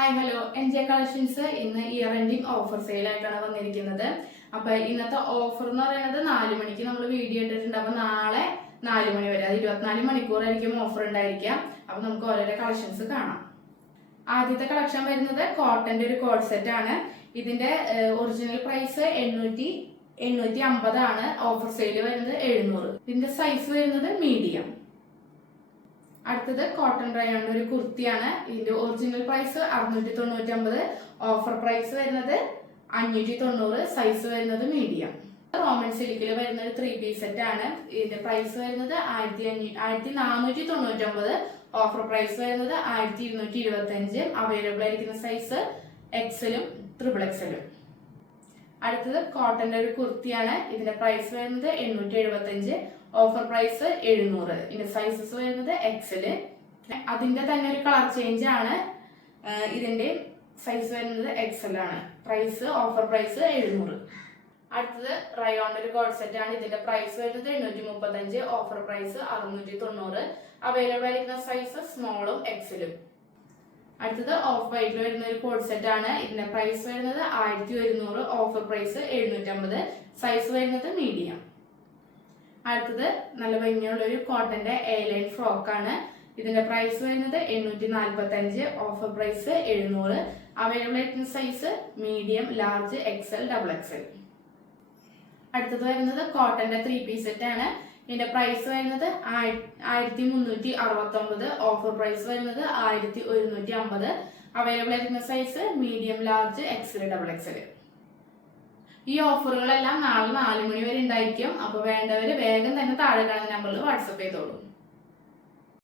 Hi hello NJ collections ഇന്ന് year ending offer sale ആയിട്ടാണ് വന്നിരിക്കുന്നത്. അപ്പൊ ഇന്നത്തെ ഓഫർ എന്ന് പറയുന്നത് 4 മണിക്ക് നമ്മൾ വീഡിയോ ഇട്ടിട്ടുണ്ട്. അപ്പൊ നാളെ 4 മണി വരെ, അത് 24 മണിക്കൂറായിരിക്കും ഓഫർ ഉണ്ടായിരിക്കാം. അപ്പൊ നമുക്ക് ഓരോരോ കളക്ഷൻസ് കാണാം. ആദ്യത്തെ കളക്ഷൻ വരുന്നത് കോട്ടന്റെ ഒരു കോഡ് സെറ്റ് ആണ്. ഇതിന്റെ ഒറിജിനൽ പ്രൈസ് 850 ആണ്. ഓഫർ സെയിൽ വരുന്നത് 700. ഇതിന്റെ സൈസ് വരുന്നത് മീഡിയം. അടുത്തത് കോട്ടൺ റയോണിന്റെ ഒരു കുർത്തിയാണ്. ഇതിന്റെ ഒറിജിനൽ പ്രൈസ് 699, ഓഫർ പ്രൈസ് വരുന്നത് 590, സൈസ് വരുന്നത് മീഡിയം. റോമൻ സിൽക്കിൽ വരുന്ന ഒരു 3 പീസ് സെറ്റ് ആണ്. ഇതിന്റെ പ്രൈസ് വരുന്നത് 1499, ഓഫർ പ്രൈസ് വരുന്നത് 1225. അവൈലബിൾ ആയിരിക്കുന്ന സൈസ് എക്സലും XXL. അടുത്തത് കോട്ടന്റെ ഒരു കുർത്തിയാണ്. ഇതിന്റെ പ്രൈസ് വരുന്നത് 875, ഓഫർ പ്രൈസ് 700. ഇതിന്റെ സൈസസ് വരുന്നത് XL. അതിന്റെ തന്നെ ഒരു കളർ ചേഞ്ച് ആണ്. ഇതിന്റെ സൈസ് വരുന്നത് XL ആണ്. Price offer price 700. അടുത്തത് റയോണിന്റെ ഒരു കോഡ് സെറ്റ് ആണ്. ഇതിന്റെ പ്രൈസ് വരുന്നത് 835, ഓഫർ പ്രൈസ് 690. അവൈലബിൾ ആയിരിക്കുന്ന സൈസ് സ്മോളും XLും. അടുത്തത് ഓഫ് വൈറ്റിൽ വരുന്ന ഒരു കോഡ് സെറ്റ് ആണ്. ഇതിന്റെ പ്രൈസ് വരുന്നത് 1100, ഓഫർ പ്രൈസ് 750, സൈസ് വരുന്നത് മീഡിയം. അടുത്തത് നല്ല ഭംഗിയുള്ള ഒരു കോട്ടന്റെ ലൈൻ ഫ്രോക്ക് ആണ്. ഇതിന്റെ പ്രൈസ് വരുന്നത് 845, ഓഫർ പ്രൈസ് 700. അവൈലബിൾ ആയിട്ടുള്ള size medium, large, XL, XXL. അടുത്തത് വരുന്നത് കോട്ടന്റെ 3 പീസ് സെറ്റ് ആണ്. ഇതിന്റെ പ്രൈസ് വരുന്നത് 1369, ഓഫർ പ്രൈസ് വരുന്നത് 1150. അവൈലബിൾ ആയിരിക്കുന്ന size medium, large, XL, XXL. ഈ ഓഫറുകളെല്ലാം നാളെ 4 മണി വരെ ഉണ്ടായിരിക്കും. അപ്പോൾ വേണ്ടവര് വേഗം തന്നെ താഴെ കാണുന്ന നമ്പറിൽ വാട്സപ്പ് ചെയ്തോളൂ.